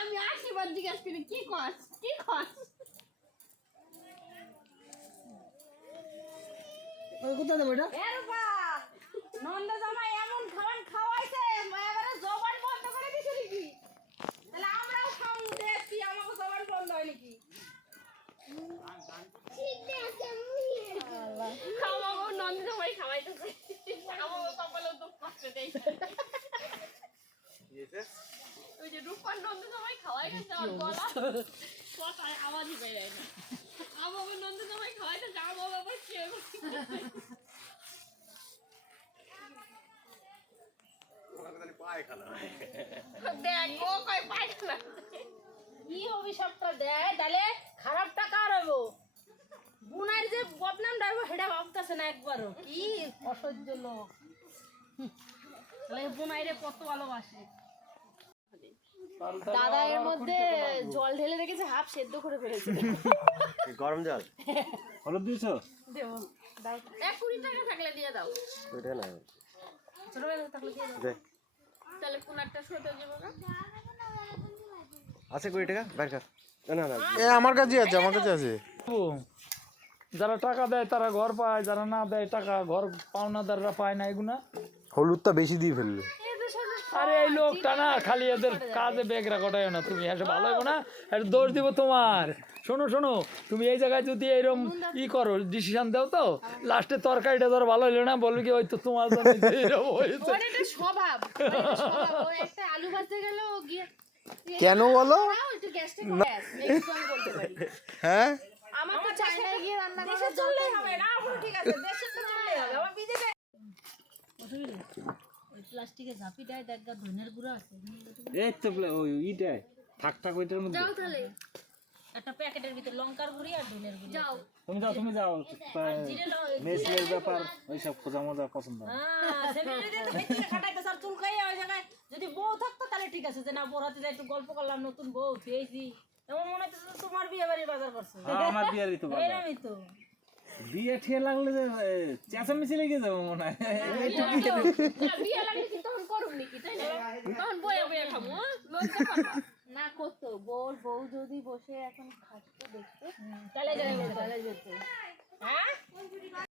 আমি 80 বার জিজ্ঞেস করি কি কস ওই কোথা দেবো এটা এ রূপা নন্দ জামাই এমন খাবার খাওয়াইছে এবারে জবান বন্ধ করে দিছে নাকি তাহলে আমরাও খাওন দেখি আমাকে জবান বন্ধ হয় নাকি খাওয়াবো নন্দ জামাই খাওয়াইতেছে আমাকে কপালে দুঃখ কষ্ট দেই ওই যে রূপার নন্দ জামাই খাওয়াইতেছে আর গলা কথায় আওয়াজই বের হয় না আমাকে নন্দ জামাই খাওয়াইতেছে আমার বাবা কে দেখ ও কই পায়খানা কি অভিশাপটা দেয় তাহলে খারাপটা কার হইব বুনার যে বদনাম ডাইবো সেটা ভাবতেছে না একবারও কি অসহ্য লোক তাহলে বুনাইরে কত ভালোবাসে দাদা এর মধ্যে জল ঢেলে রেখেছে হাফ সেদ্ধ করে ফেলেছে গরম জল হলুদ দিয়েছো দেবো দাও 20 টাকা থাকলে দিয়ে দাও ওইটা না ছোটবেলা থাকলে দিয়ে দাও দে তাহলে কোন একটা শোতে যাবো না আছে 20 টাকা বের কর না না এ আমার কাছে আছে যারা টাকা দেয় তারা ঘর পায় যারা না দেয় টাকা ঘর পাওনাদাররা পায় না এগুলা হলুদটা বেশি দিয়ে ফেললে আরে এই লোকটা না খালি এদের কাজে বেগরা ঘটায় না তুমি এসে ভালো হবে না এটা দোষ দিব তোমার শোনো তুমি এই জায়গায় যদি এরকম করো ডিসিশন দাও তো লাস্টে তরকারিটা ধর ভালো হলো না বলবি কি ওই তো তোমার জন্য এরকম হয়েছে ওর এটা স্বভাব ও একটা আলু ভাজতে গেল গিয়ে কেন বলো একটু গ্যাসটা গ্যাস একটু আমি বলতে পারি হ্যাঁ আমার তো চায়নায় গিয়ে রান্না করা চললেই হবে না পুরো ঠিক আছে দেশে তো চললেই হবে আমার বিদেশে ওই প্লাস্টিকের ঝাঁপি দেয় দেখা ধনের গুঁড়া আছে এই তো ওই ইটা থাক ওইটার মধ্যে যাও তাহলে একটা প্যাকেটের ভিতর লঙ্কার গুঁড়ি আর ধনের গুঁড়ি যাও তুমি যাও জিরে মেসের ব্যাপার ওইসব খোঁজা মজা পছন্দ হ্যাঁ সেমিনারে তো ভেতরে খাটাইতে স্যার চুলকাই ওই জায়গায় যদি বউ থাকতো তাহলে ঠিক আছে যে না বউ হাতে একটু গল্প করলাম নতুন বউ পেয়েছি এমন মনে হচ্ছে তোমার বিয়ে বাড়ির বাজার করছো আমার বিয়ারই তো এরমই তো বিয়ে ঠিয়ে লাগলে চেঁচামেচি লেগে যাবো মনে হয় বিয়ে লাগলে কি তখন করুম নাকি তাই না তখন বয়ে খাবো লজ্জা পাবা না করতো বউ যদি বসে এখন খাচ্ছে দেখতে তাহলে যেত হ্যাঁ